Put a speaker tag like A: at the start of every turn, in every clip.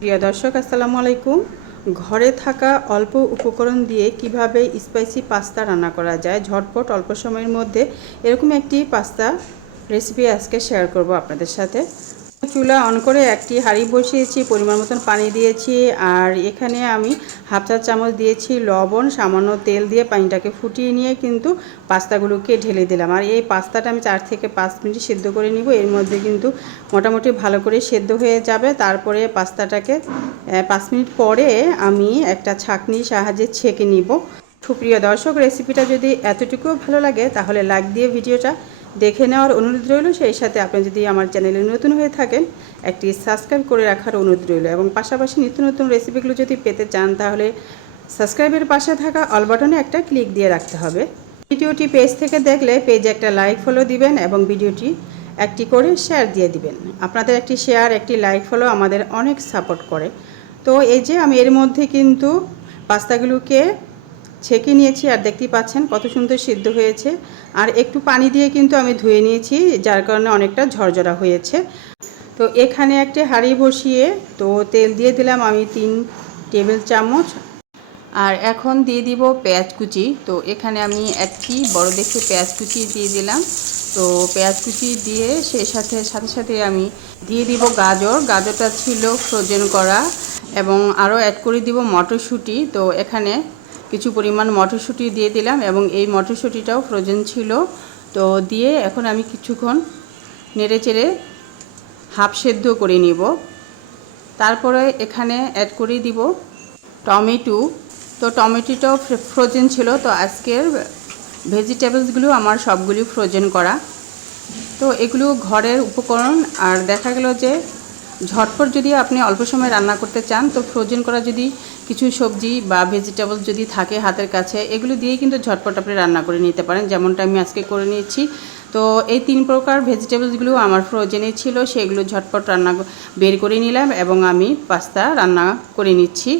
A: প্রিয় দর্শক, আসসালামু আলাইকুম। ঘরে থাকা অল্প উপকরণ দিয়ে কীভাবে স্পাইসি পাস্তা রান্না করা যায়, ঝটপট অল্প সময়ের মধ্যে এরকম একটি পাস্তা রেসিপি আজকে শেয়ার করব আপনাদের সাথে। চুলা অন করে একটি হাঁড়ি বসিয়েছি, পরিমাণ মতন পানি দিয়েছি আর এখানে আমি হাফ চা চামচ দিয়েছি লবণ, সামান্য তেল দিয়ে পানিটাকে ফুটিয়ে নিয়ে কিন্তু পাস্তাগুলোকে ঢেলে দিলাম। আর এই পাস্তাটা আমি চার থেকে পাঁচ মিনিট সেদ্ধ করে নিব। এর মধ্যে কিন্তু মোটামুটি ভালো করে সেদ্ধ হয়ে যাবে। তারপরে পাস্তাটাকে পাঁচ মিনিট পরে আমি একটা ছাঁকনির সাহায্যে ছেঁকে নিব। সুপ্রিয় দর্শক, রেসিপিটা যদি এতটুকুও ভালো লাগে, তাহলে লাইক দিয়ে ভিডিওটা দেখে নেওয়ার অনুরোধ রইল। সেই সাথে আপনি যদি আমার চ্যানেলে নতুন হয়ে থাকেন, একটি সাবস্ক্রাইব করে রাখার অনুরোধ রইল এবং পাশাপাশি নিত্য নতুন রেসিপিগুলো যদি পেতে চান, তাহলে সাবস্ক্রাইবের পাশে থাকা অল বাটনে একটা ক্লিক দিয়ে রাখতে হবে। ভিডিওটি পেজ থেকে দেখলে পেজে একটা লাইক ফলো দিবেন এবং ভিডিওটি একটি করে শেয়ার দিয়ে দিবেন। আপনাদের একটি শেয়ার, একটি লাইক ফলো আমাদের অনেক সাপোর্ট করে। তো এই যে আমি এর মধ্যে কিন্তু পাস্তাগুলোকে ছেঁকে নিয়েছি আর দেখতেই পাচ্ছেন কত সুন্দর সিদ্ধ হয়েছে। আর একটু পানি দিয়ে কিন্তু আমি ধুয়ে নিয়েছি, যার কারণে অনেকটা ঝরঝরা হয়েছে। তো এখানে একটা হাঁড়ি বসিয়ে, তো তেল দিয়ে দিলাম আমি তিন টেবিল চামচ। আর এখন দিয়ে দিব পেঁয়াজ কুচি। তো এখানে আমি একটি বড় দেখে পেঁয়াজ কুচি দিয়ে দিলাম। তো পেঁয়াজ কুচি দিয়ে সেই সাথে সাথে সাথে আমি দিয়ে দিব গাজর। গাজরটা ছিল ফ্রোজেন করা এবং আরও অ্যাড করে দিব মটরশুঁটি। তো এখানে কিছু পরিমাণ মটরশুঁটি দিয়ে দিলাম এবং এই মটরশুঁটিটাও ফ্রোজেন ছিল। তো দিয়ে এখন আমি কিছুক্ষণ নেড়ে চেড়ে হাফ সেদ্ধ করে নিব। তারপরে এখানে অ্যাড করে দিব টমেটো। তো টমেটোটাও ফ্রোজেন ছিল, তো আজকের ভেজিটেবলসগুলো আমার সবগুলি ফ্রোজেন করা। তো এগুলো ঘরের উপকরণ, আর দেখা গেল যে ঝটপট যদি আপনি অল্প সময় রান্না করতে চান, তো ফ্রোজেন করা যদি কিছু সবজি বা ভেজিটেবল যদি থাকে হাতের কাছে, এগুলো দিয়েই কিন্তু ঝটপট আপনি রান্না করে নিতে পারেন, যেমনটা আমি আজকে করে নিয়েছি। তো এই তিন প্রকার ভেজিটেবলসগুলো আমার ফ্রোজেনে ছিল, সেগুলো ঝটপট রান্না বের করে নিলাম এবং আমি পাস্তা রান্না করে নিচ্ছি।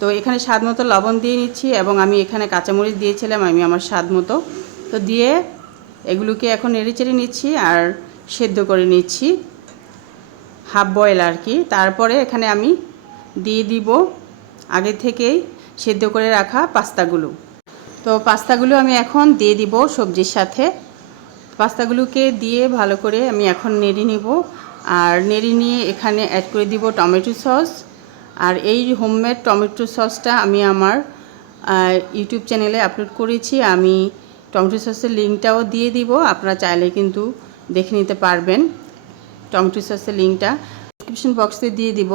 A: তো এখানে স্বাদ মতো লবণ দিয়ে নিচ্ছি এবং আমি এখানে কাঁচামরিচ দিয়েছিলাম, আমি আমার স্বাদ মতো। তো দিয়ে এগুলোকে এখন নেড়ে চেড়ে নিচ্ছি আর সেদ্ধ করে নিচ্ছি। হাফ বয়েল আর কি। তারপরে এখানে আমি দিয়ে দিব আগে থেকেই সেদ্ধ করে রাখা পাস্তাগুলো। তো পাস্তাগুলো আমি এখন দিয়ে দিব সবজির সাথে। পাস্তাগুলোকে দিয়ে ভালো করে আমি এখন নেড়ে নিব। আর নেড়ে নিয়ে এখানে অ্যাড করে দিব টমেটো সস। আর এই হোমমেড টমেটো সসটা আমি আমার ইউটিউব চ্যানেলে আপলোড করেছি। আমি টমেটো সসের লিঙ্কটাও দিয়ে দিব। আপনারা চাইলে কিন্তু দেখে নিতে পারবেন। টমেটো সসের লিঙ্কটা ডিসক্রিপশন বক্সে দিয়ে দিব।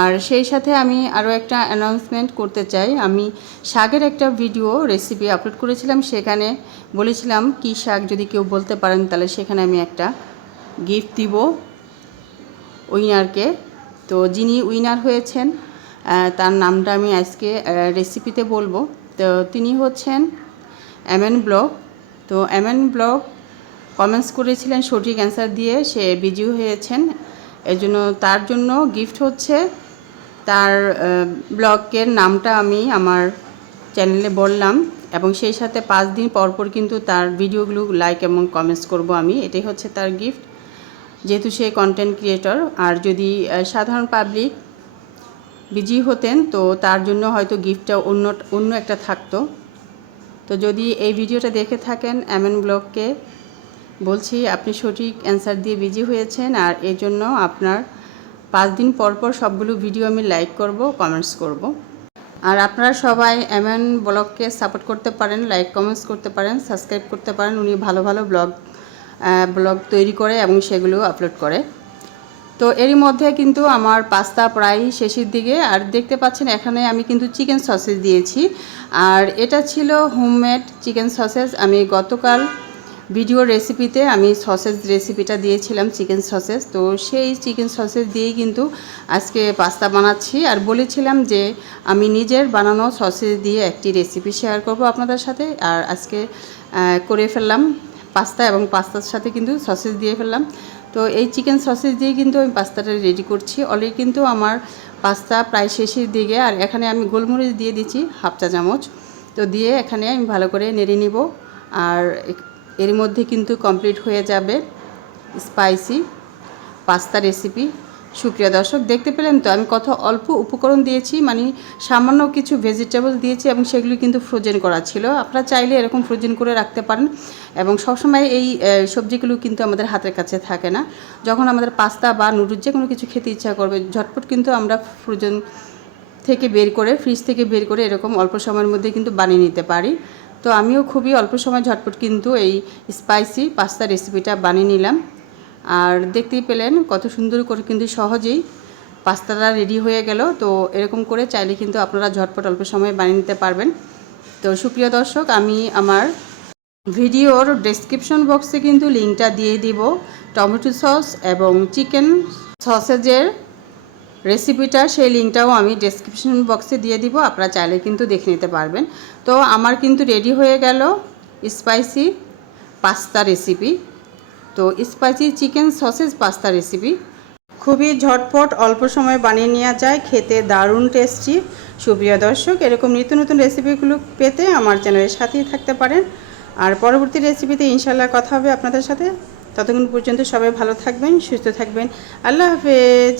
A: আর সেই সাথে আমি আরও একটা অ্যানাউন্সমেন্ট করতে চাই। আমি শাকের একটা ভিডিও রেসিপি আপলোড করেছিলাম, সেখানে বলেছিলাম কি শাক যদি কেউ বলতে পারেন, তাহলে সেখানে আমি একটা গিফট দিব উইনারকে তো যিনি উইনার হয়েছেন তার নামটা আমি আজকে রেসিপিতে বলব। তো তিনি হচ্ছেন এমএন ব্লগ তো এমএন ব্লগ কমেন্টস করেছিলেন, সঠিক অ্যান্সার দিয়ে সে বিজয়ী হয়েছেন। এর জন্য তার জন্য গিফট হচ্ছে। তার ব্লগের নামটা আমি আমার চ্যানেলে বললাম এবং সেই সাথে পাঁচ দিন পর পর কিন্তু তার ভিডিওগুলো লাইক এবং কমেন্টস করব আমি। এটাই হচ্ছে তার গিফট যেহেতু সে কন্টেন্ট ক্রিয়েটর আর যদি সাধারণ পাবলিক বিজি হতেন, তো তার জন্য হয়তো গিফটটা অন্য অন্য একটা থাকতো। তো যদি এই ভিডিওটা দেখে থাকেন এমএন ব্লগকে বলছি, আপনি সঠিক অ্যান্সার দিয়ে বিজি হয়েছেন আর এই জন্য আপনার পাঁচ দিন পর পর সবগুলো ভিডিও আমি লাইক করব কমেন্টস করব। আর আপনারা সবাই এমএন ব্লগকে সাপোর্ট করতে পারেন লাইক কমেন্টস করতে পারেন সাবস্ক্রাইব করতে পারেন। উনি ভালো ভালো ব্লগ ব্লগ তৈরি করে এবং সেগুলো আপলোড করে। তো এরই মধ্যে কিন্তু আমার পাস্তা প্রায় শেষের দিকে। আর দেখতে পাচ্ছেন, এখানে আমি কিন্তু চিকেন সসেজ দিয়েছি। আর এটা ছিল হোমমেড চিকেন সসেজ আমি গতকাল ভিডিও রেসিপিতে আমি সসেজ রেসিপিটা দিয়েছিলাম চিকেন সসেজ তো সেই চিকেন সসেজ দিয়েই কিন্তু আজকে পাস্তা বানাচ্ছি। আর বলেছিলাম যে আমি নিজের বানানো সসেজ দিয়ে একটি রেসিপি শেয়ার করব আপনাদের সাথে। আর আজকে করে ফেললাম পাস্তা এবং পাস্তার সাথে কিন্তু সসেজ দিয়ে ফেললাম। তো এই চিকেন সসেজ দিয়ে কিন্তু আমি পাস্তাটা রেডি করছি। অলরেডি কিন্তু আমার পাস্তা প্রায় শেষের দিকে। আর এখানে আমি গোলমরিচ দিয়ে দিচ্ছি, হাফ চা চামচ। তো দিয়ে এখানে আমি ভালো করে নেড়ে নিব। আর এর মধ্যে কিন্তু কমপ্লিট হয়ে যাবে স্পাইসি পাস্তা রেসিপি সুপ্রিয় দর্শক, দেখতে পেলেন তো, আমি কত অল্প উপকরণ দিয়েছি মানে সামান্য কিছু ভেজিটেবল দিয়েছি এবং সেগুলি কিন্তু ফ্রোজেন করা ছিল। আপনারা চাইলে এরকম ফ্রোজেন করে রাখতে পারেন এবং সবসময় এই সবজিগুলো কিন্তু আমাদের হাতের কাছে থাকে না। যখন আমাদের পাস্তা বা নুডলস যে কোনো কিছু খেতে ইচ্ছা করবে, ঝটপট কিন্তু আমরা ফ্রোজেন থেকে বের করে ফ্রিজ থেকে বের করে এরকম অল্প সময়ের মধ্যে কিন্তু বানিয়ে নিতে পারি। তো আমিও খুবই অল্প সময় ঝটপট কিন্তু এই স্পাইসি পাস্তা রেসিপিটা বানিয়ে নিলাম। আর দেখতেই পেলেন কত সুন্দর করে কিন্তু সহজেই পাস্তাটা রেডি হয়ে গেল। তো এরকম করে চাইলে কিন্তু আপনারা ঝটপট অল্প সময়ে বানিয়ে নিতে পারবেন। তো সুপ্রিয় দর্শক, আমি আমার ভিডিওর ডেসক্রিপশন বক্সে কিন্তু লিঙ্কটা দিয়ে দিব। টমেটো সস এবং চিকেন সসেজের রেসিপিটা সেই লিঙ্কটাও আমি ডেসক্রিপশন বক্সে দিয়ে দিব, আপনারা চাইলে কিন্তু দেখে নিতে পারবেন। তো আমার কিন্তু রেডি হয়ে গেল স্পাইসি পাস্তা রেসিপি তো spicy chicken sausage pasta recipe খুবই ঝটপট অল্প সময় বানিয়ে নেওয়া যায়, খেতে দারুণ টেস্টি সুপ্রিয় দর্শক, এরকম নিত্য নতুন রেসিপিগুলো পেতে আমার চ্যানেলের সাথেই থাকতে পারেন। আর পরবর্তী রেসিপিতে ইনশাল্লাহ কথা হবে আপনাদের সাথে। ততক্ষণ পর্যন্ত সবাই ভালো থাকবেন, সুস্থ থাকবেন। আল্লাহ হাফেজ।